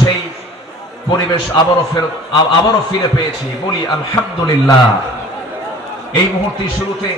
সেই পরিবেশ আবারও ফিরে পেয়েছি। বলি আলহামদুলিল্লাহ। এই মুহূর্তের শুরুতে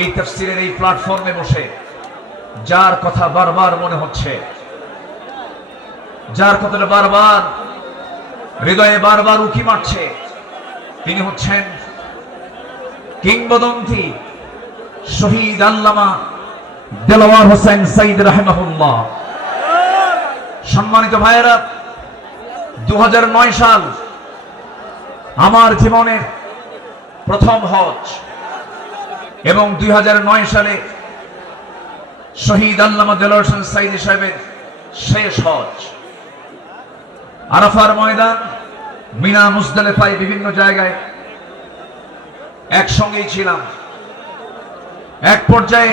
এই তাফসীরের এই প্ল্যাটফর্মে বসে যার কথা বারবার মনে হচ্ছে, যার কথাটা বারবার হৃদয়ে বারবার উকি মারছে, তিনি হচ্ছেন কিংবদন্তি শহীদ আল্লামা দেলোয়ার হোসেন সাইদ রাহিমাহুল্লাহ। সম্মানিত ভাইয়েরা, 2009 সাল আমার জীবনের প্রথম হজ এবং 2009 সালে শহীদ আল্লামা দেলোয়ার হোসেন সাইদি সাহেবের শেষ হজ। আরাফার ময়দান, মিনা, মুজদালিফায় বিভিন্ন জায়গায় একসঙ্গেই ছিলাম। এক পর্যায়ে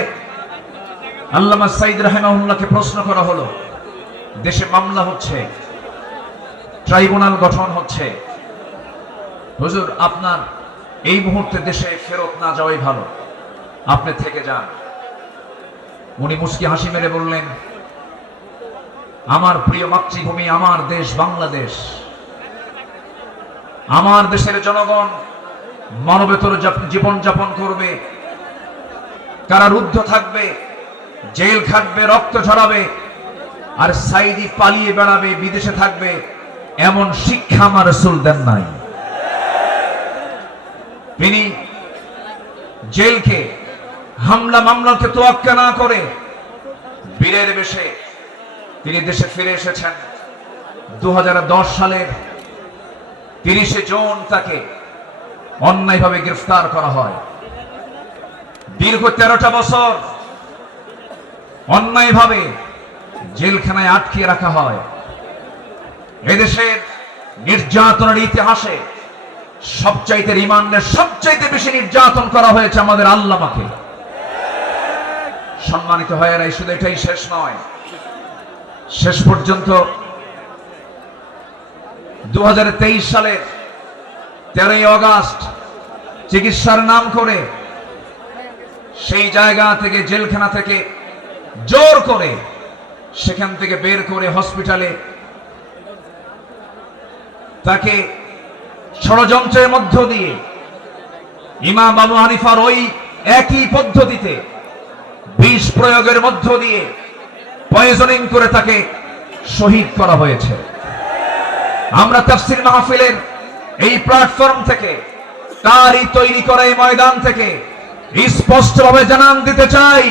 আল্লামা সাইদ রাহিমাহুল্লাহকে প্রশ্ন করা হলো, দেশে মামলা হচ্ছে, ট্রাইব্যুনাল গঠন হচ্ছে, হুজুর আপনার এই মুহূর্তে দেশে ফেরত না যাওয়াই ভালো, আপনি থেকে যান। উনি মুস্কি হাসি মেরে বললেন, আমার প্রিয় মাতৃভূমি, আমার দেশ বাংলাদেশ, আমার দেশের জনগণ মানবেতর জীবন যাপন করবে, কারারুদ্ধ থাকবে, জেল খাটবে, রক্ত ঝরাবে, আর সাইদি পালিয়ে বেড়াবে, বিদেশে থাকবে, এমন শিক্ষা আমার রাসূল দেন নাই। তিনি জেলকে, হামলা মামলাকে তোয়াক্কা না করে বীরের বেশে তিনি দেশে ফিরে এসেছেন। 2010 সালের 30 জুন তাকে অন্যায়ভাবে গ্রেফতার করা হয়। দীর্ঘ 13টা বছর অন্যায়ভাবে জেলখানায় আটকে রাখা হয়। এদেশের নির্যাতনের ইতিহাসে সবচাইতে রিমান্ডের সবচাইতে বেশি নির্যাতন করা হয়েছে আমাদের আল্লামাকে। সম্মানিত ভাইয়েরা, শুধু এটাই শেষ নয়, শেষ পর্যন্ত 2023 সালের 13ই আগস্ট চিকিৎসার নাম করে সেই জায়গা থেকে, জেলখানা থেকে জোর করে সেখান থেকে বের করে হসপিটালে তাকে ষড়যন্ত্রের মধ্য দিয়ে ইমাম আবু হানিফার ওই একই পদ্ধতিতে বিষ প্রয়োগের মধ্য দিয়ে পয়জনিং করে তাকে শহীদ করা হয়েছে। আমরা তাফসীর মাহফিলের এই প্ল্যাটফর্ম থেকে, তারই তৈরি করা এই ময়দান থেকে স্পষ্টভাবে জানান দিতে চাই,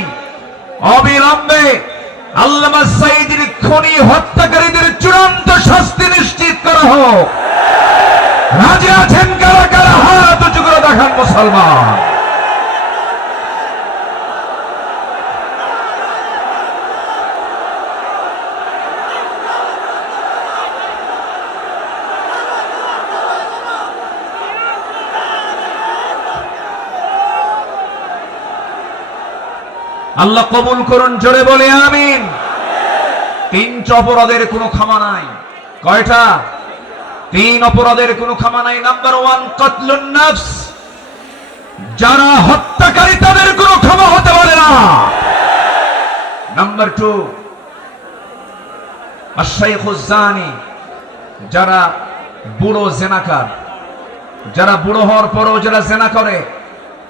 অবিলম্বে আল্লামা সাইদির খুনি হত্যাকারীদের চূড়ান্ত শাস্তি নিশ্চিত করা হোক। রাজি আছেন কারা কারা? হাত উঁচু করে দেখান মুসলমান। আল্লাহ কবুল করুন, জোরে বলে আমিন। 3 অপরাধের কোনো ক্ষমা নাই। কয়টা? 3 অপরাধের কোনো ক্ষমা নাই। নাম্বার 1 কতলুন নফস, যারা হত্যাকারী তাদের কোনো ক্ষমা হতে পারে না। নাম্বার 2 আশ-শাইখুজ জানি, যারা বুড়ো জেনাকার, যারা বুড়ো হওয়ার পরেও যারা জেনা করে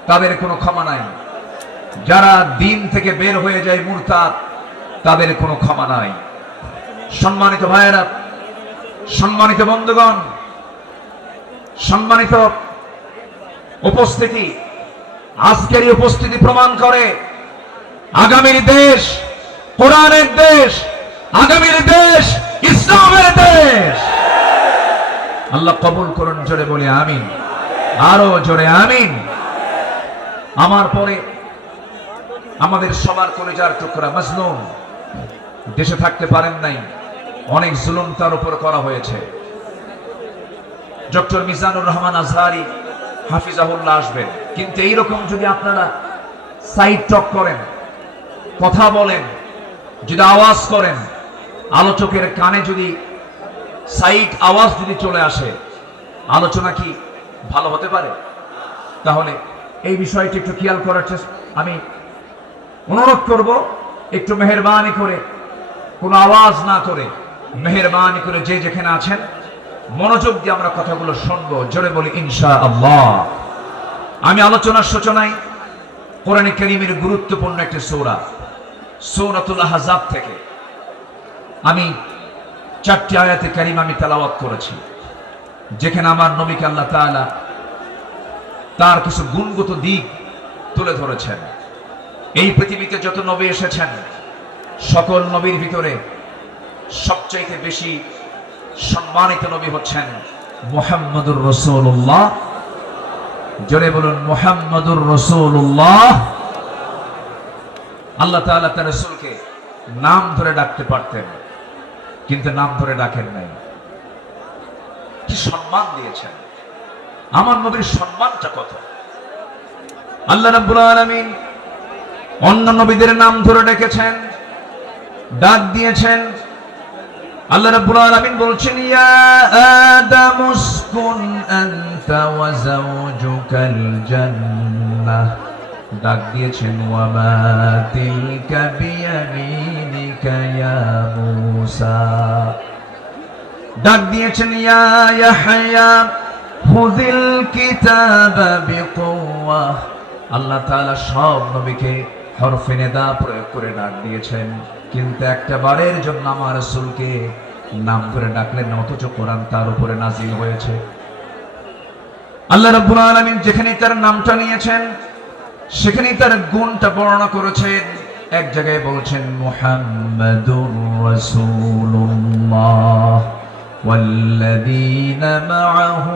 তাদের কোনো ক্ষমা নাই। যারা দিন থেকে বের হয়ে যায় মুরতাদ, তাদের কোনো ক্ষমা নাই। সম্মানিত ভাইয়েরা, সম্মানিত বন্ধুগণ, সম্মানিত উপস্থিতি, আজকের এই উপস্থিতি প্রমাণ করে আগামীর দেশ কোরআনের দেশ, আগামীর দেশ ইসলামের দেশ। আল্লাহ কবুল করুন, জোরে বলি আমিন। আরো জোরে আমিন। আমার পরে আমাদের সবার কলিজার টুকরা মাজলুম দেশে থাকতে পারেন নাই, অনেক জুলুম তার উপর করা হয়েছে। ডক্টর মিজানুর রহমান আজহারি হাফিজাহুল্লাহ আসবেন, কিন্তু এইরকম যদি আপনারা সাইড টক করেন, কথা বলেন, যদি আওয়াজ করেন, আলোচকের কানে যদি সাইড আওয়াজ যদি চলে আসে, আলোচনা কি ভালো হতে পারে? তাহলে এই বিষয়টি একটু খেয়াল করার চেষ্টা আমি অনুরোধ করব, একটু মেহেরবানি করে কোনো আওয়াজ না করে মেহেরবানি করে যে যেখানে আছেন মনোযোগ দিয়ে আমরা কথাগুলো শুনবো, জোরে বলি ইনশাআল্লাহ। আমি আলোচনার সূচনায় কোরআনে কারীমের গুরুত্বপূর্ণ একটি সূরা সূরাতুল আহজাব থেকে আমি 4টি আয়াতে কারীমা আমি তেলাওয়াত করেছি, যেখানে আমার নবীকে আল্লাহ তাআলা তার কিছু গুণগত দিক তুলে ধরেছেন। এই পৃথিবীতে যত নবী এসেছেন সকল নবীর ভিতরে সবচাইতে বেশি সম্মানিত নবী হচ্ছেন মুহাম্মদুর রাসূলুল্লাহ। জোরে বলুন মুহাম্মদুর রাসূলুল্লাহ। আল্লাহ তাআলা তার রাসূলকে নাম ধরে ডাকতে পারতেন, কিন্তু নাম ধরে ডাকেন নাই। কি সম্মান দিয়েছেন! আমার নবীর সম্মানটা কত! আল্লাহ রাব্বুল আলামিন অন্য নবীদের নাম ধরে ডেকেছেন, ডাক দিয়েছেন। আল্লাহ রাব্বুল আলামিন বলছেন, ইয়া আদামু উসকুন আনতা ওয়া যাওজুকাল জান্নাহ। ডাক দিয়েছেন, ওয়া মা তিলকা বিয়ামিনিকা ইয়া মূসা। ডাক দিয়েছেন, ইয়া ইয়াহইয়া খুযিল কিতাবা বিকুওয়া। আল্লাহ তাআলা সব নবীকে হরফে নিদা প্রয়োগ করে ডাক দিয়েছেন, কিন্তু একটা বারের জন্য আমার রাসূলকে নাম ধরে ডাকলেন না, অথচ কোরআন তার উপরে নাজিল হয়েছে। আল্লাহ রাব্বুল আলামিন যেখানে তার নামটা নিয়েছেন সেখানে তার গুণটা বর্ণনা করেছেন। এক জায়গায় বলছেন মুহাম্মাদুর রাসূলুল্লাহ ওয়াল্লাযীনা মাআহু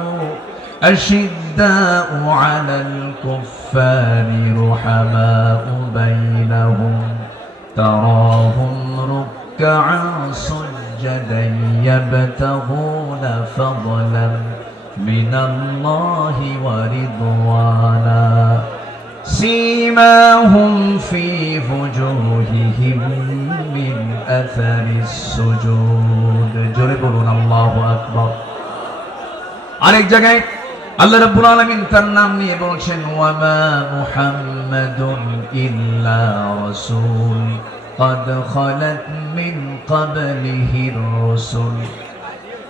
أشداء على الكفار رحماء بينهم تراهم ركعا سجدا يبتغون فضلا من الله ورضوانا سيماهم في وجوههم من أثر السجود جربون الله أكبر আরেক জায়গায় আল্লাহ রাব্বুল আলামিন তার নাম নিয়ে বলছেন, ওয়া মা মুহাম্মাদুন ইল্লা রাসূল قد خلت من قبله الرسل।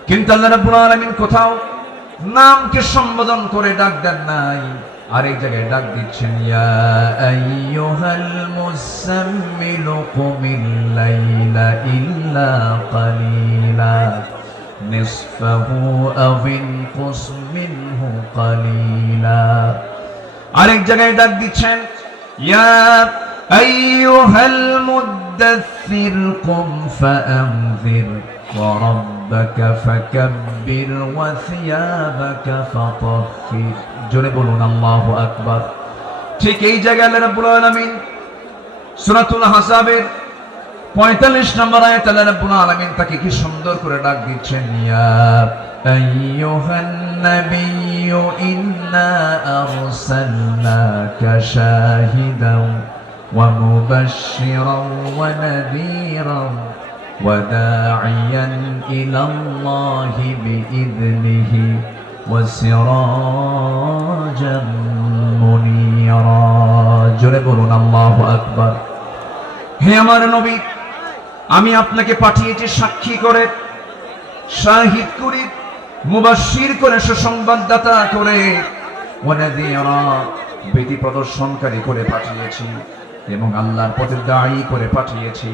কিন্তু আল্লাহ রাব্বুল আলামিন কোথাও নামকে সম্বোধন করে ডাক দেন নাই, আরেক জায়গায় ডাক দিচ্ছেন, ইয়া আইয়ুহাল মুসাম্মিল কুমিল লাইলা ইল্লা কালিলা নিসফাহু আও ইনকুস মিনহু কালিলা। আরেক জায়গায় ডাক দিচ্ছেন, ইয়া আইয়ুহাল মুদ্দাসসির কুম ফাআনযির ওয়া রাব্বাকা ফাকাব্বির ওয়া সিয়াবাকা ফাতাহহির। জোরে বলুন আল্লাহু আকবার। ঠিক এই জায়গায় আল্লাহ রাব্বুল আলামিন সূরাতুল আহজাবের 45 নম্বর আয়াতে আল্লাহ রাব্বুল আলামিন তাকে কি সুন্দর করে ডাক দিচ্ছেন, ইয়া আইয়ুহান নাবিয়্যু ইন্না আরসালনাকা শাহিদাও ওয়া মুবাশশিরাও ওয়া নাযীরাও ওয়া দাঈয়ান ইলাল্লাহি বিইذনিহি ওয়া সিরাজাম মুনীরা। জোরে বলুন আল্লাহু আকবার। হে আমার নবী, আমি আপনাকে পাঠিয়েছি সাক্ষী করে, শাহিদ করে, মুবাশশির করে, সুসংবাদদাতা করে, ওয়া নাযীরা ভীতি প্রদর্শনকারী করে পাঠিয়েছি, এবং আল্লাহর পথে দায়ী করে পাঠিয়েছি।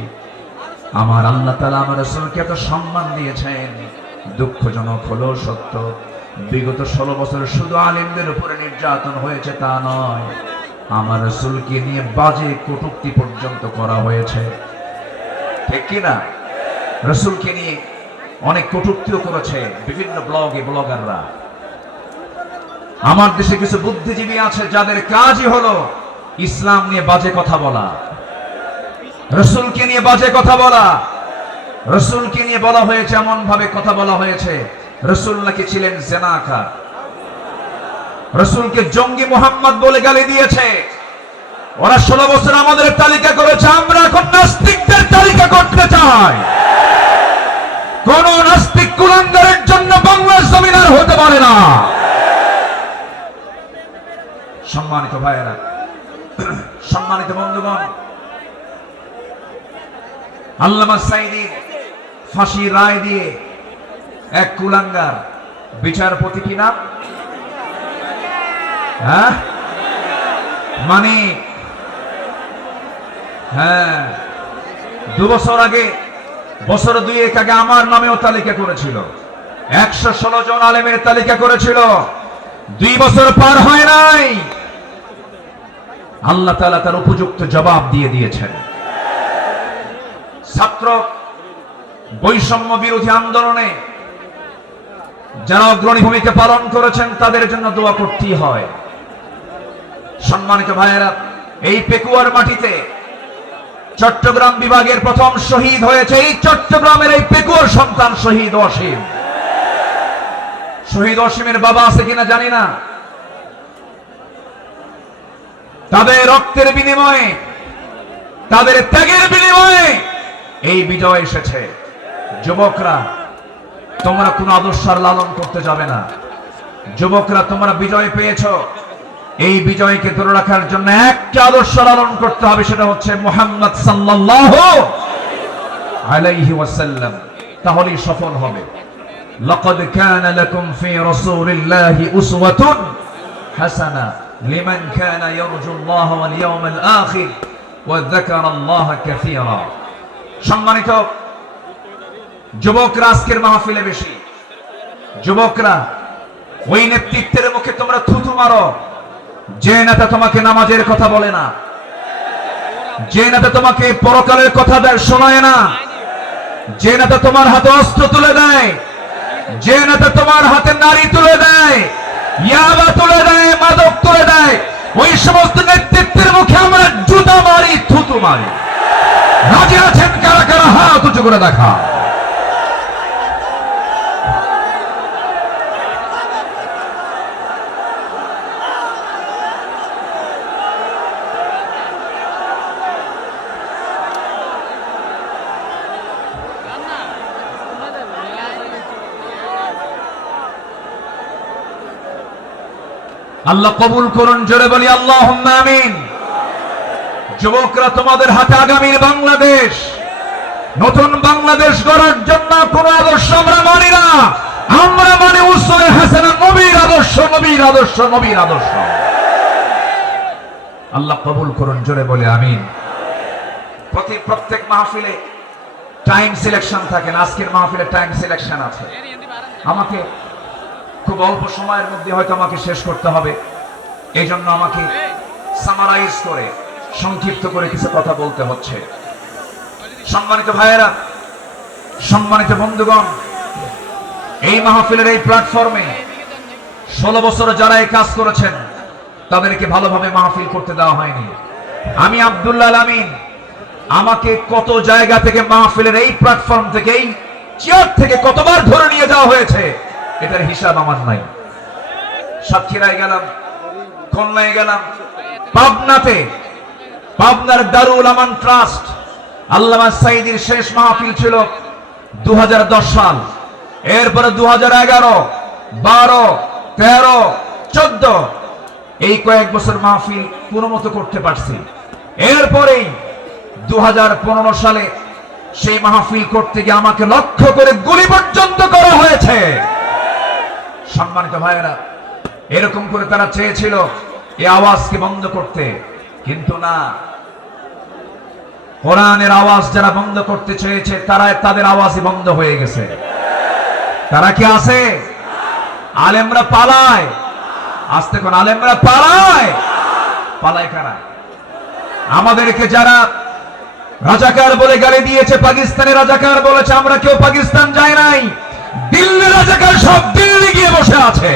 আমার আল্লাহ তাআলা আমার রাসূলকে এত সম্মান দিয়েছেন। দুঃখজনক হলো সত্য, বিগত 16 বছর শুধু আলেমদের উপরে নির্যাতন হয়েছে তা নয়, আমার রাসূলকে নিয়ে বাজে কটূক্তি পর্যন্ত করা হয়েছে, ঠিক কি না? রাসূলকে নিয়ে অনেক কটূক্তিও করেছে বিভিন্ন ব্লগাররা। আমার দেশে কিছু বুদ্ধিজীবী আছে যাদের কাজই হলো ইসলাম নিয়ে বাজে কথা বলা, রাসূলকে নিয়ে বাজে কথা বলা। রাসূলকে নিয়ে বলা হয়েছে, এমন ভাবে কথা বলা হয়েছে, রাসূল নাকি ছিলেন জেনাকার, রাসূলকে জঙ্গি মুহাম্মদ বলে গালি দিয়েছে। ওরা 16 বছর আমাদের তালিকা করেছে, আমরা এখন নাস্তিকদের তালিকা করতে চাই। কোন নাস্তিক কুলাঙ্গারের জন্য বাংলার জমিন আর হতে পারে না। সম্মানিত ভাইয়েরা, সম্মানিত বন্ধুগণ, আল্লামা সাঈদীর ফাঁসি রায় দিয়ে এক কুলাঙ্গার বিচারপতি কি নাম? হ্যাঁ, মানিক। হ্যাঁ, 2 বছর আগে, বছর 2 আগে আমার নামেও তালিকা করেছিল, 116 জন আলেমের তালিকা করেছিল। 2 বছর পার হয় নাই, আল্লাহ তাআলা তার উপযুক্ত জবাব দিয়ে দিয়েছেন। ছাত্র বৈষম্য বিরোধী আন্দোলনে যারা অগ্রণী ভূমিকা পালন করেছেন তাদের জন্য দোয়া করতেই হয়। সম্মানিত ভাইয়েরা, এই পেকুয়ার মাটিতে চট্টগ্রাম বিভাগের প্রথম শহীদ হয়েছে এই চট্টগ্রামের এই পেকুয়ার সন্তান শহীদ অসীম। শহীদ অসীমের বাবা আছে কিনা জানি না। তাদের রক্তের বিনিময়ে, তাদের ত্যাগের বিনিময়ে এই বিজয় এসেছে। যুবকরা, তোমরা কোন আদর্শ লালন করতে যাবে না। যুবকরা, তোমরা বিজয় পেয়েছো, এই বিজয়কে ধরে রাখার জন্য একটা আদর্শ লালন করতে হবে, সেটা হচ্ছে মুহাম্মদ সাল্লাল্লাহু আলাইহি ওয়াসাল্লাম। তাহলেই সফল হবে। লাকাদ কানা লাকুম ফি রাসূলিল্লাহি উসওয়াতুন হাসানা লিমান কানা ইয়ারজুল্লাহ ওয়াল ইয়াউমাল আখির ওয়া যাকারাল্লাহা কাসীরা। সম্মানিত যুবকরা, আজকের মাহফিলে বেশি যুবকরা, ওই নেতৃত্বের মুখে তোমরা থুতু মারো যে নেতা তোমাকে নামাজের কথা বলে না, যে নেতা তোমাকে পরকালের কথা শোনায় না, যে নেতা তোমার হাতে অস্ত্র তুলে দেয়, যে নেতা তোমার হাতে নারী তুলে দেয়, ইয়াবা তুলে দেয়, মাদক তুলে দেয়, ওই সমস্ত নেতৃত্বের মুখে আমরা জুতা মারি, থুতু মারি। রাজি আছেন কারা কারা? হাত উঁচু করে দেখা। আল্লাহ কবুল করুন, জোরে বলি আল্লাহুম্মা আমিন। যুবকরা, তোমাদের হাতে আগামীর বাংলাদেশ, নতুন বাংলাদেশ গড়ার জন্য কোন আদর্শ আমরা মানি না, আমরা মানি উসওয়া হাসানা, নবীর আদর্শ, নবীর আদর্শ, নবীর আদর্শ। আল্লাহ কবুল করুন, জোরে বলি আমিন। প্রত্যেক মাহফিলে টাইম সিলেকশন থাকে না, আজকের মাহফিলে টাইম সিলেকশন আছে। আমাকে খুব অল্প সময়ের মধ্যে হয়তো আমাকে শেষ করতে হবে, এই জন্য আমাকে সামারাইজ করে, সংক্ষিপ্ত করে কিছু কথা বলতে হচ্ছে। সম্মানিত ভাইয়েরা, সম্মানিত বন্ধুগণ, এই মাহফিলের এই প্ল্যাটফর্মে 16 বছর যারা এই কাজ করেছেন তাদেরকে ভালোভাবে মাহফিল করতে দেওয়া হয়নি। আমি আব্দুল্লাহ আমিন, আমাকে কত জায়গা থেকে মাহফিলের এই প্ল্যাটফর্ম থেকে, এই চেয়ার থেকে কতবার ধরে নিয়ে যাওয়া হয়েছে এটার হিসাব আমার নাই। সাতক্ষীরায় গেলাম, খুলনায় গেলাম, পাবনাতে, পাবনার দারুল আমান ট্রাস্ট, আল্লামা সাঈদীর শেষ মাহফিল ছিল 2010 সাল। এরপরে 2011, 12, 13, 14 এই কয়েক বছর মাহফিল কোনো মতো করতে পারছি। এরপরেই 2015 সালে সেই মাহফিল করতে গিয়ে আমাকে লক্ষ্য করে গুলি পর্যন্ত করা হয়েছে। সম্মানিত ভাইয়েরা, এরকম করে তারা চেয়েছিল এই আওয়াজকে বন্ধ করতে, কিন্তু না, কোরআনের আওয়াজ যারা বন্ধ করতে চেয়েছে তাদের আওয়াজই বন্ধ হয়ে গেছে। তারা কি আছে? আলেমরা পালায়, আস্তে কোন আলেমরা পালায়, পালায় কারা? আমাদেরকে যারা রাজাকার বলে গালি দিয়েছে, পাকিস্তানের রাজাকার বলেছে, আমরা কেউ পাকিস্তান যাই নাই, দিল্লি রাজাকার সব দিল্লি গিয়ে বসে আছে।